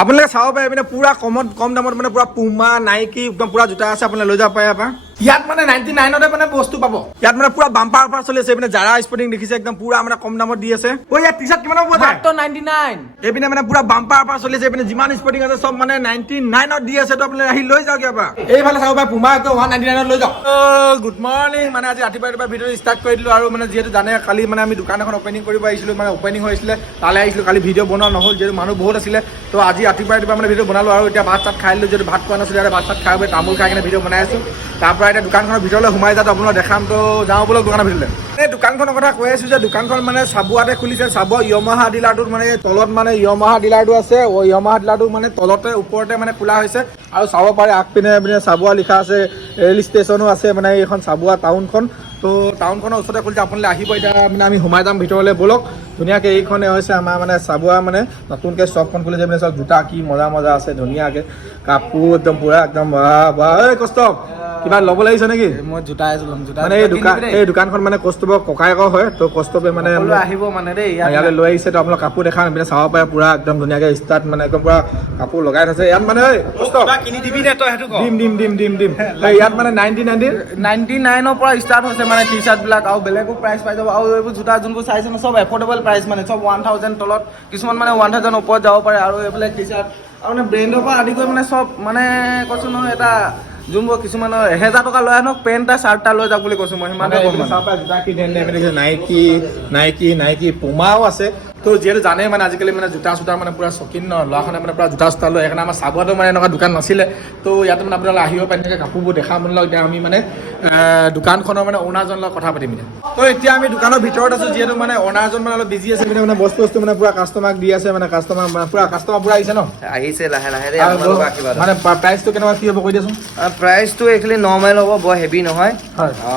আপোনালোকে চাব পাৰে মানে পুৰা কম দামত মানে পুৰা পুমা নাইকি একদম পুৰা জোতা আছে আপোনালোকে লৈ যাব পাৰে আপা ইয়াত মানে 99তে মানে বস্তু পাব ইয়াত মানে পুৰা বাম্পাৰ অফাৰ চলি আছে মানে জাৰা স্পৰ্টিং দেখিছে একদম পুৰা মানে কম দামত দি আছে ঐ ইয়াত টি-শাৰ্ট কিমান হ'ব মাত্ৰ 99 এইপিনে মানে পুৰা বাম্পাৰ অফাৰ চলি আছে এইপিনে যিমান স্পৰ্টিং আছে সব মানে 99ত দি আছে তো আপোনালোকে আহি লৈ যাওক ইয়াৰ পৰা এইফালে চাব পাৰে পুমা একদম 199ত লৈ যাওক গুড মৰ্নিং মানে আজি ৰাতিপুৱা ভিডিঅ ষ্টাৰ্ট কৰি দিলোঁ আৰু মানে যিহেতু জানে কালি মানে আমি দোকান এখন অপেনিং কৰিব আহিছিলোঁ মানে অপেনিং হৈছিলে তালৈ আহিছিলোঁ কালি ভিডিঅ' বনোৱা নহ'ল যিহেতু মানুহ বহুত আছিলে তো আজি ৰাতিপুৱা মানে ভিডিঅ' বনালোঁ আৰু এতিয়া ভাত চাত খাই দিলোঁ যিহেতু ভাত খোৱা নাছিলোঁ ইয়াতে ভাত চাত খাই তামোল খাই কিনে ভিডিঅ' বনাই আছোঁ তাৰপৰা এতিয়া দোকানখনৰ ভিতৰলৈ সোমাই যাওঁ আপোনালোক দেখাম তো যাওঁ বোলক দোকানৰ ভিতৰলৈ এই দোকানখনৰ কথা কৈ আছোঁ যে দোকানখন মানে চাবুৱাতে খুলিছে চাবুৱা য়ামাহা ডিলাৰটোত মানে তলত মানে য়ামাহা ডিলাৰটো আছে য়ামাহা ডিলাৰটো মানে তলতে ওপৰতে মানে খোলা হৈছে আৰু চাব পাৰে আগপিনে চাবুৱা লিখা আছে ৰেল ষ্টেচনো আছে মানে এইখন চাবুৱা টাউনখন তো টাউনখনৰ ওচৰতে খুলিছে আপোনালোকে আহিব এতিয়া মানে আমি সোমাই যাম ভিতৰলৈ ব'লক ধুনীয়াকৈ এইখনে হৈছে আমাৰ মানে চাবুৱা মানে নতুনকৈ শ্বপখন খুলিছে মানে চব জোতা কি মজা আছে ধুনীয়াকৈ কাপোৰ একদম পুৰা একদম বাহ এই কষ্ট কিবা ল'ব লাগিছে নেকি মই জোতা এযোৰ ল'ম জোতা মানে এই দোকানখন মানে কষ্টবৰ ককায়েকৰ হয় তো কষ্টবে মানে আহিব মানে দেই ইয়ালৈ লৈ আহিছে তো আপোনালোক কাপোৰ দেখা মানে চাব পাৰে পুৰা একদম ধুনীয়াকৈ ষ্টাৰ্ট মানে একদম পুৰা কাপোৰ লগাই থৈছে ইয়াত মানে কিনি দিবি নে তই সেইটো দিম ইয়াত মানে 99ৰ পৰা ষ্টাৰ্ট হৈছে মানে টি চাৰ্ট বিলাক আৰু বেলেগো প্ৰাইচ পাই যাব আৰু এইবোৰ জোতা যোনবোৰ চাইছে ন চব এফৰ্ডেবল প্ৰাইচ মানে চব 1000 তলত কিছুমান মানে 1000 ওপৰত যাব পাৰে আৰু এইবিলাক টি চাৰ্ট আৰু মানে ব্ৰেণ্ডৰ পৰা আদি কৰি মানে চব মানে কৈছোঁ নহয় এটা যোনবোৰ কিছুমানৰ 1000 টকা লৈ আনক পেণ্ট এটা চাৰ্ট এটা লৈ যাওক বুলি কৈছোঁ মই সিমানে নাইকি পুমাও আছে তো যিহেতু জানে মানে আজিকালি মানে জোতা চোতা মানে পুৰা চকিন ন ল'ৰাখনে মানে পুৰা জোতা চোতা লৈ সেইকাৰণে আমাৰ চাবুৱাটো মানে এনেকুৱা দোকান নাছিলে তো ইয়াতে মানে আপোনালোকে আহিব পাৰে তেনেকৈ কাপোৰবোৰ দেখা মন লওক এতিয়া আমি মানে দোকানখনৰ মানে অ'নাৰজনৰ লগত কথা পাতিম তো এতিয়া আমি দোকানৰ ভিতৰত আছোঁ যিহেতু মানে অ'নাৰজন মানে অলপ বিজি আছে মানে বস্তু মানে পুৰা কাষ্টমাৰক দি আছে মানে কাষ্টমাৰ পুৰা আহিছে ন আহিছে লাহে মানে প্ৰাইচটো কেনেকুৱা কি হ'ব কৈ দিয়াচোন প্ৰাইচটো একচুৱেলি নৰ্মেল হ'ব বৰ হেভি নহয়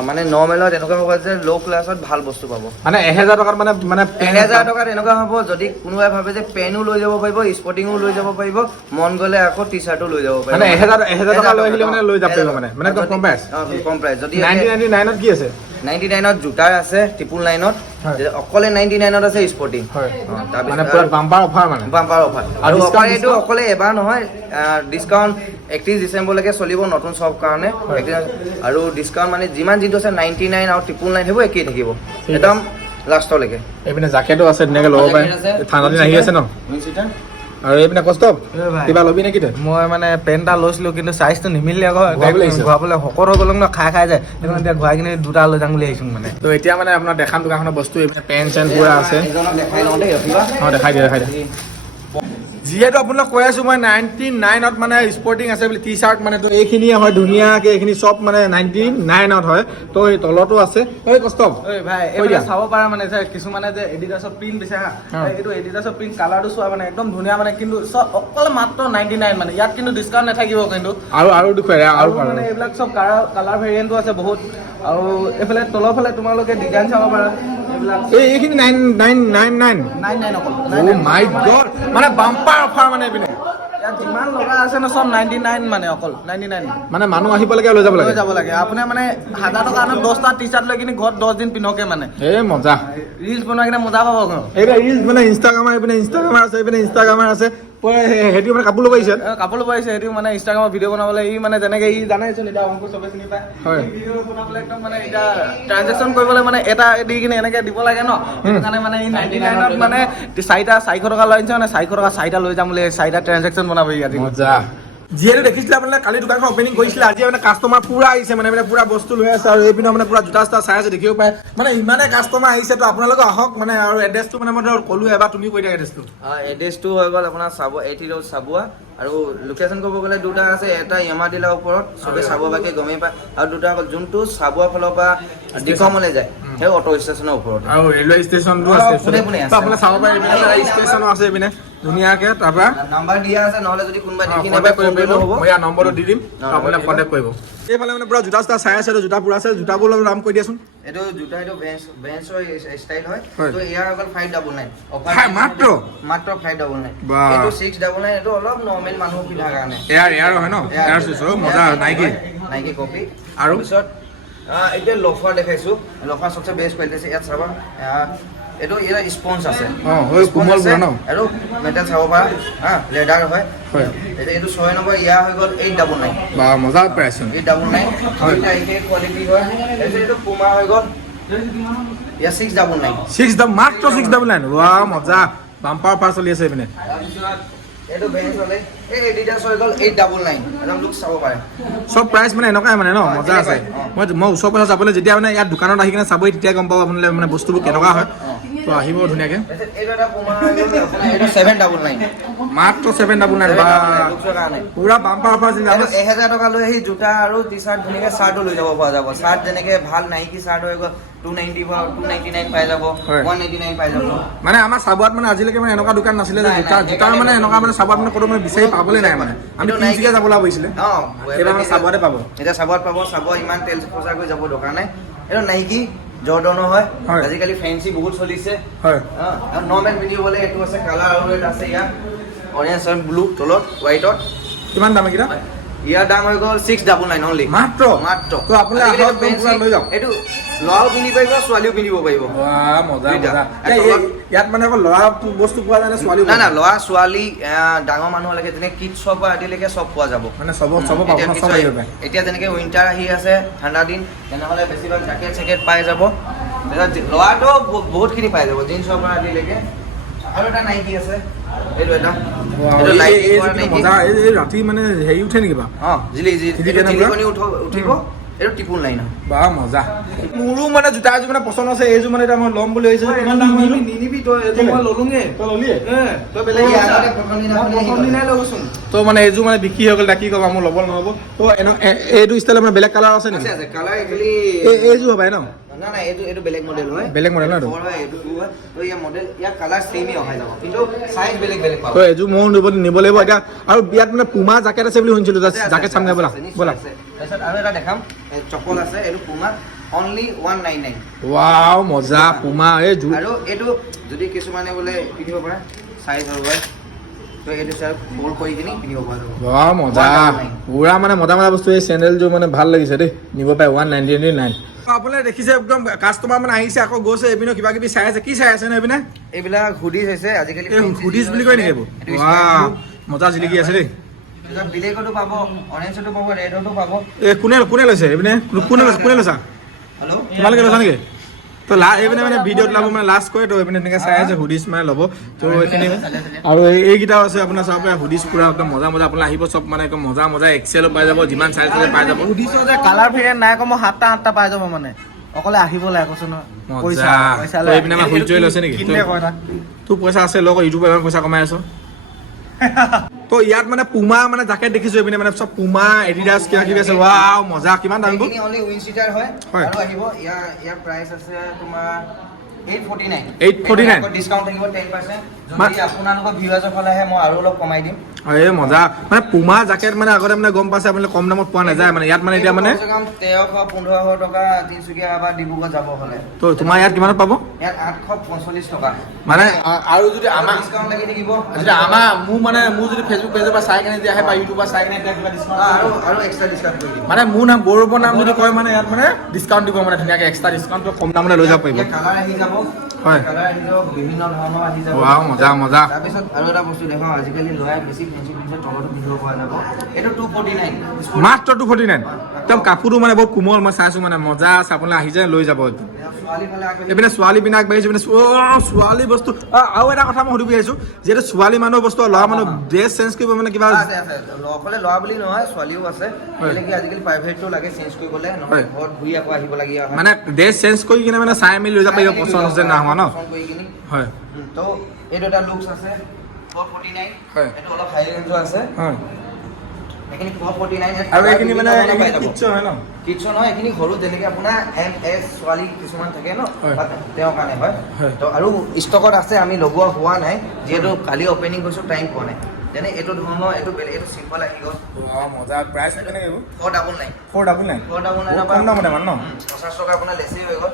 মানে নৰ্মেলত এনেকুৱা হ'ব যে ল' ক্লাছত ভাল বস্তু পাব মানে 1000 টকাত মানে 1000 টকাত এনেকুৱা হ'ব যদি কোনোবাই ভাবে যে পেনো লৈ যাব পাৰিব স্পৰ্টিঙো লৈ যাব পাৰিব মন গ'লে আকৌ টি চাৰ্টো লৈ যাব পাৰিব মানে 1000 টকা লৈ আহিলে মানে লৈ যাব পাৰিব মানে কম প্ৰাইচ যদি 99ত কি আছে 99ত জোতাৰ আছে 999ত অকলে 99ত আছে স্পৰ্টিং মানে পুৰা বাম্পাৰ অফাৰ মানে বাম্পাৰ অফাৰ আৰু অফাৰ এইটো অকলে এবাৰ নহয় ডিছকাউণ্ট 31 ডিচেম্বৰলৈকে চলিব নতুন চব কাৰণে আৰু ডিছকাউণ্ট মানে যিমান যিটো আছে 99 আৰু 999 সেইবোৰ একেই থাকিব একদম লাষ্টলৈকে এইপিনে জেকেটো আছে ধুনীয়াকৈ ল'ব পাৰে ঠাণ্ডা দিন আহি আছে ন আৰু এইপিনে কষ্ট কিবা ল'বি নেকি তই মই মানে পেণ্ট এটা লৈছিলোঁ কিন্তু চাইজটো নিমিলে আকৌ ঘূৰাবলৈ শকত হৈ গ'ল ন খাই যায় সেইকাৰণে এতিয়া ঘূৰাই কিনে দুটা লৈ যাম বুলি আহিছোঁ মানে তো এতিয়া মানে আপোনাৰ দেখাম দোকানখনৰ বস্তু এইপিনে পেণ্ট চেণ্ট পুৰা আছে দেখাই লওঁ দেই দেখাই দিয়ে যিহেতু আপোনাক কৈ আছোঁ মই 99ত মানে স্পৰ্টিং আছে বুলি টি চাৰ্ট মানে তো এইখিনিয়ে হয় ধুনীয়াকৈ এইখিনি চব মানে 99ত হয় তো এই তলতো আছে এই কষ্ট ভাই এইবিলাক চাব পাৰা মানে কিছুমানে যে এডিডাছৰ প্ৰিণ্ট বিচাৰা এইটো এডিডাছৰ প্ৰিণ্ট কালাৰটো চোৱা মানে একদম ধুনীয়া মানে কিন্তু চব অকল মাত্ৰ 99 মানে ইয়াত কিন্তু ডিছকাউণ্ট নাথাকিব কিন্তু আৰু দেখুৱাই আৰু মানে এইবিলাক চব কালাৰ ভেৰিয়েণ্টটো আছে বহুত আৰু এইফালে তলৰ ফালে তোমালোকে ডিজাইন চাব পাৰা এইখিনি 99 অকল মাই গড মানে বাম্পাৰ অফাৰ মানে এইপিনে ইয়াত যিমান লগা আছে ন চব 99 মানে অকল 99 মানে মানুহ আহিব লাগে লৈ যাব লাগে আপোনাৰ মানে 1000 টকা 10টা টি চাৰ্ট লৈ কিনে ঘৰত 10 দিন পিন্ধকে মানে এই মজা ৰিলছ বনাই কিনে মজা পাব এইবিলাক ৰিলছ মানে ইনষ্টাগ্ৰামাৰ আছে সেইটো মানে কাপোৰ ল'ব আহিছে সেইটো মানে ইনষ্টাগ্ৰামত ভিডিঅ' বনাবলৈ ই মানে যেনেকৈ ই জানাইচোন এতিয়া অংকুৰ চবে চিনি পায় ভিডিঅ' বনাবলৈ একদম মানে এতিয়া ট্ৰানজেকশ্যন কৰিবলৈ মানে এটা দি কিনে এনেকৈ দিব লাগে ন সেইটো কাৰণে মানে ই 99ত মানে 400 টকা লৈ আনিছে মানে 400 টকা 4টা লৈ যাম বুলি 4টা ট্ৰানজেকশ্যন বনাব ই আজি মজা যিহেতু দেখিছিলে আপোনালোকে কালি দোকানখন অপেনিং কৰিছিলে আজি মানে কাষ্টমাৰ পুৰা আহিছে মানে পুৰা বস্তু লৈ আছে আৰু এইপিনে মানে পুৰা জোতা চোতা চাই আছে দেখিব পাৰে মানে ইমানে কাষ্টমাৰ আহিছে তো আপোনালোকে আহক মানে আৰু এড্ৰেছটো মানে মই ক'লোঁ এবাৰ তুমি কৈ দিয়া এড্ৰেছটো হৈ গ'ল আপোনাৰ 80 ৰোড চাবুৱা আৰু লোকেশ্যন ক'ব গ'লে দুটা আছে এটা য়ামাহা ডিলাৰ ওপৰত চবে চাবুৱা বাকী গমেই পায় আৰু দুটা হ'ল যোনটো চাবুৱা ফালৰ পৰা ডিকমলৈ যায় সেই অটো ষ্টেচনৰ ওপৰত আৰু ৰেলৱে ষ্টেচনটো আছে আপোনালোকে চাব পাৰে ষ্টেচনো আছে এইপিনে ধুনীয়াকৈ তাৰপৰা নাম্বাৰ দিয়া আছে নহ'লে যদি কোনোবাই দেখি নাপায় হ'ব মই ইয়াৰ নম্বৰটো দি দিম আপোনালোকে কণ্টেক্ট কৰিব এইফালে মানে পুৰা জোতা চোতা চাই আছে জোতা পুৰা আছে জোতাবোৰ অলপ দাম কৈ দিয়াচোন এইটো জোতা এইটো বেঞ্চৰ ষ্টাইল হয় তো ইয়াৰ অকল 599 মাত্ৰ 599 এইটো 699 এইটো অলপ নৰ্মেল মানুহ পিন্ধাৰ কাৰণে এয়াৰ হয় ন এয়াৰ চুজ মজা নাইকি কপি আৰু পিছত এতিয়া লফাৰ দেখাইছোঁ লফাৰ সবচে বেষ্ট কোৱালিটি আছে ইয়াত চাবা এইটো ইয়াৰ স্পঞ্জ আছে হয় কোমল আছে পুৰা ন আৰু মেটেল চাব পাৰা হা লেডাৰ হয় হয় এইটো 6 নম্বৰ ইয়াৰ হৈ গ'ল 899 বা মজা প্ৰাইচ 899 হয়। এটা একে কোৱালিটি হয় এইটো পুমা হৈ গ'ল ইয়াৰ 699 মাত্ৰ 699 ৱা মজা বাম্পাৰ অফাৰ চলি আছে এইপিনে তাৰপিছত এইটো বেঞ্চ হ'লে এই এডিডাছ হৈ গ'ল 899 একদম লুক চাব পাৰে চব প্ৰাইচ মানে এনেকুৱাই মানে ন মজা আছে এনেকুৱাই, মই ওচৰ পাছত যাবলৈ যেতিয়া মানে ইয়াত দোকানত আহি কিনে চাবই তেতিয়া গম পাব আপোনালোকে মানে বস্তুবোৰ কেনেকুৱা হয় তো আহিব ধুনীয়াকৈ এইটো এটা পুমা হৈ গ'ল আপোনাৰ এইটো 799 মাত্ৰ 799 বা লুকছৰ কাৰণে পুৰা বাম্পাৰ অফাৰ আছিল এইটো 1000 টকা লৈ আহি জোতা আৰু টি-চাৰ্ট ধুনীয়াকৈ চাৰ্টো লৈ যাব পৰা যাব চাৰ্ট যেনেকৈ ভাল নাইকি চাৰ্ট হৈ গ'ল 290 বা 299 পাই যাব হয়। 189 পাই যাব মানে আমাৰ চাবুৱাত মানে আজিলৈকে মানে এনেকুৱা দোকান নাছিলে যে নাই, জোতা নাই, জোতাৰ মানে এনেকুৱা মানে চাবুৱাত মানে ক'তো মানে বিচাৰি পাবলৈ নাই মানে আমি এইটো তিনিচুকীয়া যাব লগা হৈছিলে অঁ এইবাৰ মানে চাবুৱাতে পাব এতিয়া চাবুৱাত পাব চাবুৱা ইমান তেল খৰচা কৰি যাব দৰকাৰ নাই এইটো নাইকি জৰ্ডনৰ হয় হয়। আজিকালি ফেঞ্চি বহুত চলিছে হয় আৰু নৰ্মেল পিন্ধিবলৈ এইটো আছে কালাৰ আৰু এটা আছে ইয়াৰ অৰেঞ্জ আৰু ব্লু তলত হোৱাইটত কিমান দাম এইকেইটা ইয়াৰ দাম হৈ গ'ল 699 অনলি মাত্ৰ মাত্ৰ তো আপুনি আজিকালি আহক fancy, পুৰা লৈ যাওক এইটো ল'ৰাও পিন্ধিব পাৰিব ছোৱালীও পিন্ধিব পাৰিব ৱাহ মজা দুইটা। মজা আৰু ইয়াত মানে অকল ল'ৰা বস্তু পোৱা যায় নে ছোৱালী নাই নাই ল'ৰা ছোৱালী ডাঙৰ মানুহলৈকে যেনে কিডছৰ পৰা আদিলৈকে চব পোৱা যাব মানে চব পাব এতিয়া ন চব আহিব পাৰে এতিয়া যেনেকে উইণ্টাৰ আহি আছে ঠাণ্ডা দিন তেনেহ'লে বেছিভাগ জেকেট চেকেট পাই যাব তাৰপিছত ল'ৰাটো বহুতখিনি পাই যাব জিন্সৰ পৰা আদিলৈকে আৰু এটা নাইকি আছে এইটো এটা এইটো লাইট মজা এই ৰাতি মানে হেৰি উঠে নেকি বা অঁ জিলি জিলি কেনে জিলিকনি উঠিব এইটো টিপুল লাইন বা মজা মোৰো মানে জোতা এযোৰ মানে পচন্দ আছে এইযোৰ মানে এতিয়া মই ল'ম বুলি ভাবিছোঁ কিমান দাম হয় নিনিবি তই মই ল'লোঙে তই ল'লিয়ে তই বেলেগ প্ৰথম দিনাই ল'বচোন তো মানে এইযোৰ মানে বিক্ৰী হৈ গ'ল কি ক'বা মোৰ ল'ব নহ'ব তো এইটো ষ্টাইলৰ মানে বেলেগ কালাৰ আছে নেকি আছে কালাৰ একচুৱেলি এইযোৰ হ'ব ন না না এইটো বেলেগ মডেল হয় বেলেগ model ন এইটো? ফ'ৰ হয় এইটো টু হয় তো ইয়াৰ মডেল ইয়াৰ কালাৰ ছেমে অহাই যাব কিন্তু চাইজ বেলেগ বেলেগ পাব তো এইযোৰ ময়ো নিব লাগিব এতিয়া আৰু ইয়াত মানে পুমা জেকেট আছে বুলি শুনিছিলোঁ জেকেট চামগৈ ব'লা ব'লা তাৰপিছত আৰু এটা দেখাম চপল আছে এইটো পুমা অনলি 199 ৱাও মজা পুমা এই জোৰ আৰু এইটো যদি কিছুমানে বোলে পিন্ধিব পাৰে চাইজ হৈ গ'ল তো এইটো চাই ফ'ল্ড কৰি কিনি পিন্ধিব পৰা যাব ৱাও মজা পুৰা মানে মজা মজা বস্তু এই চেণ্ডেলযোৰ মানে ভাল লাগিছে দেই নিব পাৰে 199 আপোনালোকে দেখিছে একদম কাষ্টমাৰ মানে আহিছে আকৌ গৈছে এইপিনে কিবা কিবি চাই আছে কি চাই আছে ন এইপিনে এইবিলাক হুডিজ হৈছে আজিকালি এই হুডিজ বুলি কয় নেকি এইবোৰ ৱাও মজা জিলিকি আছে দেই ব্লেকতো পাব অৰেঞ্জতো পাব ৰেডতো পাব এই কোনে লৈছে এইপিনে কোনে লৈছা হেল্ল' তোমালোকে লৈছা নেকি তো এইপিনে মানে ভিডিঅ'ত লাভ মানে লাষ্ট কৰে তো এইপিনে তেনেকৈ চাই আছে হুডিজ মানে ল'ব তো এইখিনি আৰু এইকেইটাও আছে আপোনাৰ চাব পাৰে হুডিজ পূৰা একদম মজা মজা আপোনাৰ আহিব চব মানে একদম মজা মজা এক্সেলো পাই যাব যিমান চাইজ আছে পাই যাব সুধিছো যে কালাৰ ভেৰিয়েণ্ট নাই কম 7টা পাই যাব মানে অকলে আহিব লাগে কৈছো নহয় মজা তো এইপিনে আমাৰ সূৰ্যই লৈছে নেকি কিনে কয় তাক তোৰ পইচা আছে লগ ইউটিউবত ইমান পইচা কমাই আছ তো ইয়াত মানে পুমা মানে জেকেট দেখিছো এইপিনে মানে চব পুমা এডিডাছ কিবা কিবি আছে ৱাও মজা কিমান দাম এইখিনি অনলি উইন চিটাৰ হয় হয়। আৰু আহিব ইয়াৰ প্ৰাইচ আছে তোমাৰ 849 849 ডিসকাউন্ট থাকিব 10% যদি আপোনালোকৰ ভিউৱাৰ্ছৰ ফালে আহে মই আৰু অলপ কমাই দিম এই মজা মানে পুমা জেকেট মানে আগতে মানে গম পাইছে আপুনি কম দামত পোৱা নাযায় মানে ইয়াত মানে এতিয়া মানে 1300-1500 টকা তিনচুকীয়া বা ডিব্ৰুগড় যাব হ'লে তো তোমাৰ ইয়াত কিমানত পাব ইয়াত 845 টকা মানে আৰু যদি আমাৰ ডিসকাউন্ট লাগি থাকিব যদি আমাৰ মোৰ যদি ফেচবুক পেজৰ পৰা চাই কিনে আহে বা ইউটিউবৰ চাই কিনে কিবা ডিছকাউণ্ট আৰু এক্সট্ৰা ডিসকাউন্ট কৰি দিম মানে মোৰ নাম গৌৰৱৰ নাম যদি কয় মানে ইয়াত মানে ডিছকাউণ্ট দিব মানে ধুনীয়াকৈ এক্সট্ৰা ডিছকাউণ্ট কম দামতে লৈ যাব পাৰিব কালাৰ আহি যাব হয়। কালাৰ আহি যাব বিভিন্ন ধৰণৰ আহি যাব ৱাও মজা মজা তাৰপিছত আৰু এটা বস্তু দেখাওঁ আজিকালি ল'ৰাই বেছি ফেঞ্চি পিন্ধে তলতো পিন্ধিব পৰা যাব এইটো 249 মাত্ৰ 249 একদম কাপোৰটো মানে বহুত কোমল মই চাইছোঁ মানে মজা আছে আপোনালোকে আহি যায় লৈ যাব একদম ছোৱালী ফালে আগবাঢ়ি এইপিনে ছোৱালী পিনে আগবাঢ়িছে পিনে ছোৱালী বস্তু আৰু এটা কথা মই সুধিব আহিছোঁ যিহেতু ছোৱালী মানুহৰ বস্তু ল'ৰা মানুহ ড্ৰেছ চেঞ্জ কৰিব মানে কিবা আছে অকলে ল'ৰা বুলি নহয় ছোৱালীও আছে কেলৈ কি আজিকালি প্ৰাইভেটটো লাগে চেঞ্জ কৰিবলৈ নহয় ঘৰত ঘূৰি আকৌ আহিব লগীয়া হয় মানে ড্ৰেছ চেঞ্জ কৰি কিনে মানে চাই মেলি লৈ যাব পাৰিব পচন্দ হৈছে না হোৱা ন পচন্দ কৰি কিনি হয় তো এইটো এটা লুকছ আছে 449 হয়। এইটো অলপ হাই ৰেঞ্জৰ আছে হয় এইখিনি 449 আৰু এইখিনি মানে কিচ্ছু হয় ন কিটচন হয় এইখিনি সৰু যেনেকৈ আপোনাৰ MS ছোৱালী কিছুমান থাকে ন হয়। তেওঁৰ কাৰণে হয় হয়। তো আৰু ষ্টকত আছে আমি লগোৱা হোৱা নাই যিহেতু কালি অপেনিং কৰিছোঁ টাইম পোৱা নাই যেনে এইটো ধৰণৰ এইটো বেলেগ এইটো চিম্পল আহি গ'ল মজা প্ৰাইচ কেনেকৈ এইবোৰ 499 499 499 কম দামতে মানে ন 50 টকা আপোনাৰ লেচি হৈ গ'ল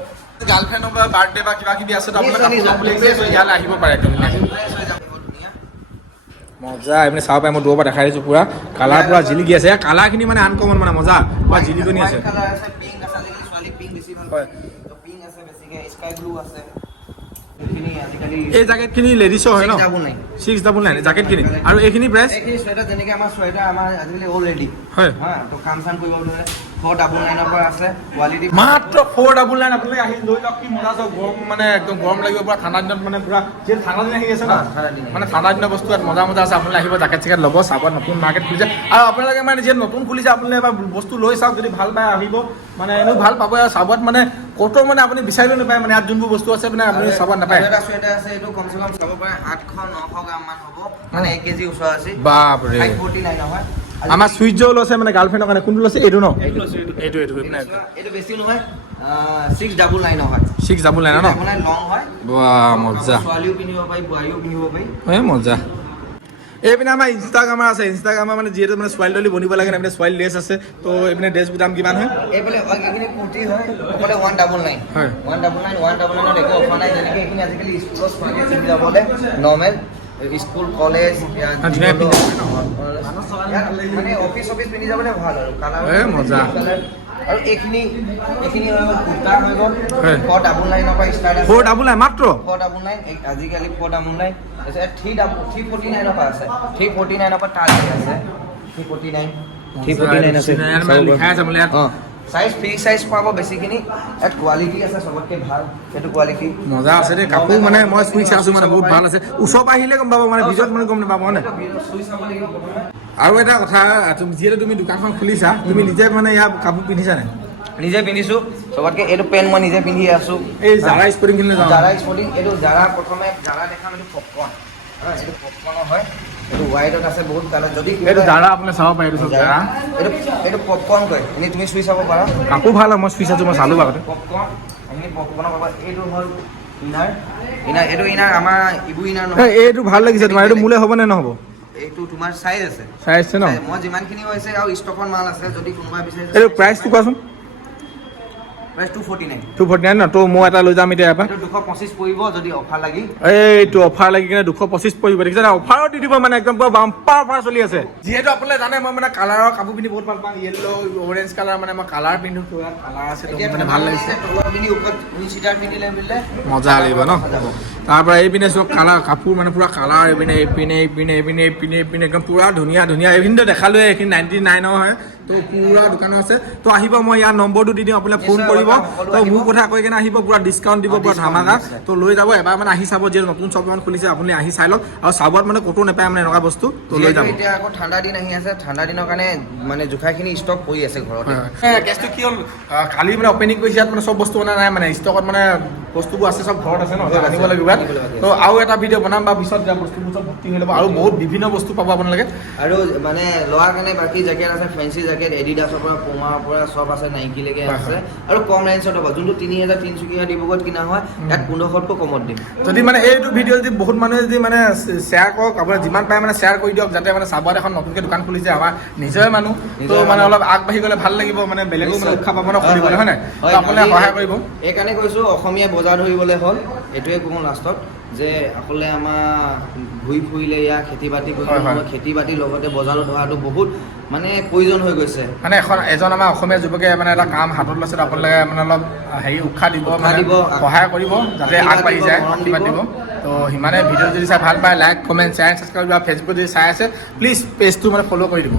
গাৰ্লফ্ৰেণ্ডৰ বা বাৰ্থডে বা কিবা কিবি আছে তো নিশ্চয়, আপোনালোকে নিশ্চয়। ল'ম বুলি আহিছে ইয়ালৈ আহিব পাৰে একদম ফ্ৰেছ হৈ যাব ধুনীয়া মজা এইপিনে চাব পাৰে মই দূৰৰ পৰা দেখাই দিছোঁ পুৰা কালাৰ পুৰা জিলিকি আছে ইয়াৰ কালাৰখিনি মানে আনকমন মানে মজা পুৰা জিলিকনি আছে হোৱাইট কালাৰ আছে পিংক আছে আজিকালি ছোৱালী পিংক বেছি ভাল হয়। পায় তো পিংক আছে বেছিকৈ স্কাই ব্লু আছে যোনখিনি আজিকালি এই জেকেটখিনি লেডিছৰ হয় ন 699 699 জেকেটখিনি আৰু এইখিনি প্ৰাইচ এইখিনি চুৱেটাৰ যেনেকৈ আমাৰ চুৱেটাৰ আমাৰ আজিকালি অলৰেডি হয় হা তো কাম চাম কৰিব হ'লে 499 পৰা আছে কোৱালিটি মাত্ৰ 499 আপোনালোকে আহি লৈ যাওক কি মজা আছে গৰম মানে একদম গৰম লাগিব পুৰা ঠাণ্ডা দিনত মানে পুৰা যে ঠাণ্ডা দিন আহি আছে ন ঠাণ্ডা দিন মানে ঠাণ্ডা দিনৰ বস্তু ইয়াত মজা মজা আছে আপোনালোকে আহিব জেকেট চেকেট ল'ব চাব নতুন মাৰ্কেট খুলিছে আৰু আপোনালোকে মানে যে নতুন খুলিছে আপোনালোকে এবাৰ বস্তু লৈ চাওক যদি ভাল পায় আহিব মানে এনেও ভাল পাব আৰু চাবত মানে ক'তো মানে আপুনি বিচাৰিলেও নাপায় মানে ইয়াত যোনবোৰ বস্তু আছে মানে আপুনি চাবত নাপায় এটা চুৱেটাৰ আছে এইটো কমচে কম চাব পাৰে 800-900 গ্ৰাম মান হ'ব মানে 1 কেজি ওচৰা আছে বাপৰে 549 নহয় আমাৰ চুইট জল আছে মানে গাৰ্লফ্ৰেণ্ডৰ কাৰণে কোনটো লৈছে এইটো ন এইটো এইটো বেছি নহয় 699 নহয় 699 ন আপোনাৰ লং হয় বাহ মজা ছোৱালীও পিন্ধিব পাৰি বোৱাৰীও পিন্ধিব পাৰি মজা এইপিনে আমাৰ ইনষ্টাগ্ৰামাৰ আছে ইনষ্টাগ্ৰামাৰ মানে যিহেতু মানে ছোৱালী তলি বনিব লাগে এইপিনে ছোৱালী ড্ৰেছ আছে তো এইপিনে ড্ৰেছবোৰ দাম কিমান হয় এইফালে এইখিনি কুৰ্তি হয় অকলে 199 হয় 199 একো অফাৰ নাই যেনেকৈ এইখিনি আজিকালি স্কুলত ছোৱালী পিন্ধি যাবলৈ নৰ্মেল স্কুল কলেজ ধুনীয়া পিন্ধি মানে অফিচ পিন্ধি যাবলৈ ভাল আৰু কালাৰ মজা আৰু এইখিনি হৈ গ'ল কুৰ্তা হৈ গ'ল হয় 499 পৰা ষ্টাৰ্ট আছে 499 মাত্ৰ 499 আজিকালি 499 349 পৰা আছে 349 পৰা টাৰ্ট আছে 349 আছে লিখাই আছে বোলে ইয়াত সাইজ ফ্ৰী সাইজ পাব বেছিখিনি ইয়াত কোৱালিটি আছে সবতকৈ ভাল সেইটো কোৱালিটি মজা আছে দেই কাপোৰ মানে মই চুই চাইছো মানে বহুত ভাল আছে ওচৰ পৰা আহিলে গম পাব মানে ভিডিঅ'ত মানে গম নাপাব হয় চুই চাব লাগিব প্ৰথমে আৰু এটা কথা যিহেতু তুমি দোকানখন খুলিছা তুমি নিজে মানে ইয়াৰ কাপোৰ পিন্ধিছা নে নিজে পিন্ধিছো সবতকৈ এইটো পেণ্ট মই নিজে পিন্ধি আছো এই জাৰা স্পৰ্টিং কিনিলে যাওঁ জাৰা স্পৰ্টিং এইটো জাৰা প্ৰথমে জাৰা দেখাম এইটো পপকৰ্ণ এইটো পপকৰ্ণৰ হয় এইটো হোৱাইটত আছে বহুত কালাৰ যদি এইটো জাৰা আপুনি চাব পাৰে এইটো জাৰা এইটো পপকৰ্ণ কয় এনেই তুমি চুই চাব পাৰা কাপোৰ ভাল হয় মই চুই চাইছো মই চালো আগতে পপকৰ্ণ এইখিনি পপকৰ্ণৰ পাবা এইটো হ'ল ইনাৰ এইটো ইনাৰ আমাৰ ইবু ইনাৰ নহয় এইটো ভাল লাগিছে তোমাৰ এইটো মোলে হ'ব নে নহ'ব এইটো তোমাৰ সাইজ আছে চাইজ আছে ন মই যিমানখিনি হৈছে আৰু ষ্টকৰ মাল আছে যদি কোনোবাই বিচাৰে এইটো প্ৰাইচটো কোৱাচোন প্ৰাইচ 249 249 ন তো মই এটা লৈ যাম এতিয়া ইয়াৰ পৰা এইটো 225 পৰিব যদি অফাৰ লাগি এইটো অফাৰ লাগি কিনে 225 পৰিব দেখিছে না অফাৰত দি দিব মানে একদম বাম্পাৰ অফাৰ চলি আছে যিহেতু আপোনালোকে জানে মই মানে কালাৰৰ কাপোৰ পিন্ধি বহুত ভাল পাওঁ য়েল্লো অৰেঞ্জ কালাৰ মানে মই কালাৰ পিন্ধো কালাৰ আছে তো মানে ভাল লাগিছে তলত পিন্ধি ওপৰত চিটাৰ পিন্ধিলে বুলিলে মজা লাগিব ন তাৰ পৰা এইপিনে চব কালাৰ কাপোৰ মানে পুৰা কালাৰ এইপিনে একদম পুৰা ধুনীয়া এইখিনিতো দেখালোৱে এইখিনি 99 হয় তো পুৰা দোকানো আছে তো আহিব মই ইয়াৰ নম্বৰটো দি দিম আপোনালোকে ফোন কৰিব তো মোৰ কথা কৈ কিনে আহিব পুৰা ডিছকাউণ্ট দিব পুৰা ধামাকা তো লৈ যাব এবাৰ মানে আহি চাব যিহেতু নতুন শ্বপ এখন খুলিছে আপুনি আহি চাই লওক আৰু চাবত মানে ক'তো নাপায় মানে এনেকুৱা বস্তু তো লৈ যাব এতিয়া আকৌ ঠাণ্ডা দিন আহি আছে ঠাণ্ডা দিনৰ কাৰণে মানে জোখাখিনি ষ্টক পৰি আছে ঘৰত কেছটো কি হ'ল কালি মানে অপেনিং কৰিছে ইয়াত মানে চব বস্তু মানে নাই মানে ষ্টকত মানে বস্তুবোৰ আছে চব ঘৰত আছে ন আনিব লাগিব তো আৰু এটা ভিডিঅ' বনাম বা পিছত বস্তুবোৰ চব ভৰ্তি হৈ ল'ব আৰু বহুত বিভিন্ন বস্তু পাব আপোনালোকে আৰু মানে লোৱাৰ কাৰণে বাকী জেকেট আছে ফেঞ্চি জেকেট এডিডাছৰ পৰা পুমাৰ পৰা চব আছে নাইকিলৈকে আছে আৰু কম ৰেঞ্জত হ'ব যোনটো 3000 তিনিচুকীয়া ডিব্ৰুগড়ত কিনা হয় ইয়াত 1500তকৈ কমত দিম যদি মানে এইটো ভিডিঅ' যদি বহুত মানুহে যদি মানে শ্বেয়াৰ কৰক আপোনাৰ যিমান পাৰে মানে শ্বেয়াৰ কৰি দিয়ক যাতে মানে চাবত এখন নতুনকৈ দোকান খুলিছে আমাৰ নিজৰে মানুহ তো মানে অলপ আগবাঢ়ি গ'লে ভাল লাগিব মানে বেলেগো মানে উৎসাহ পাব ন খুলিবলৈ হয় নাই তো আপোনালোকে সহায় কৰিব এইকাৰণে কৈছোঁ অসমীয়া বজাৰ ধৰিবলৈ হ'ল এইটোৱে কওঁ লাষ্টত যে আচলতে আমাৰ ঘূৰি ফুৰিলে ইয়াৰ খেতি বাতি কৰিবলৈ খেতি বাতিৰ লগতে বজাৰত ধৰাটো বহুত মানে প্ৰয়োজন হৈ গৈছে মানে এজন আমাৰ অসমীয়া যুৱকে মানে এটা কাম হাতত লৈছে আপোনালোকে মানে অলপ হেৰি উৎসাহ দিব মানে সহায় কৰিব যাতে আগবাঢ়ি যায় আশীৰ্বাদ দিব তো সিমানে ভিডিঅ' যদি চাই ভাল পায় লাইক কমেণ্ট শ্বেয়াৰ ছাবস্ক্ৰাইব বা ফেচবুকত যদি চাই আছে প্লিজ পেজটো মানে ফ'ল' কৰি দিব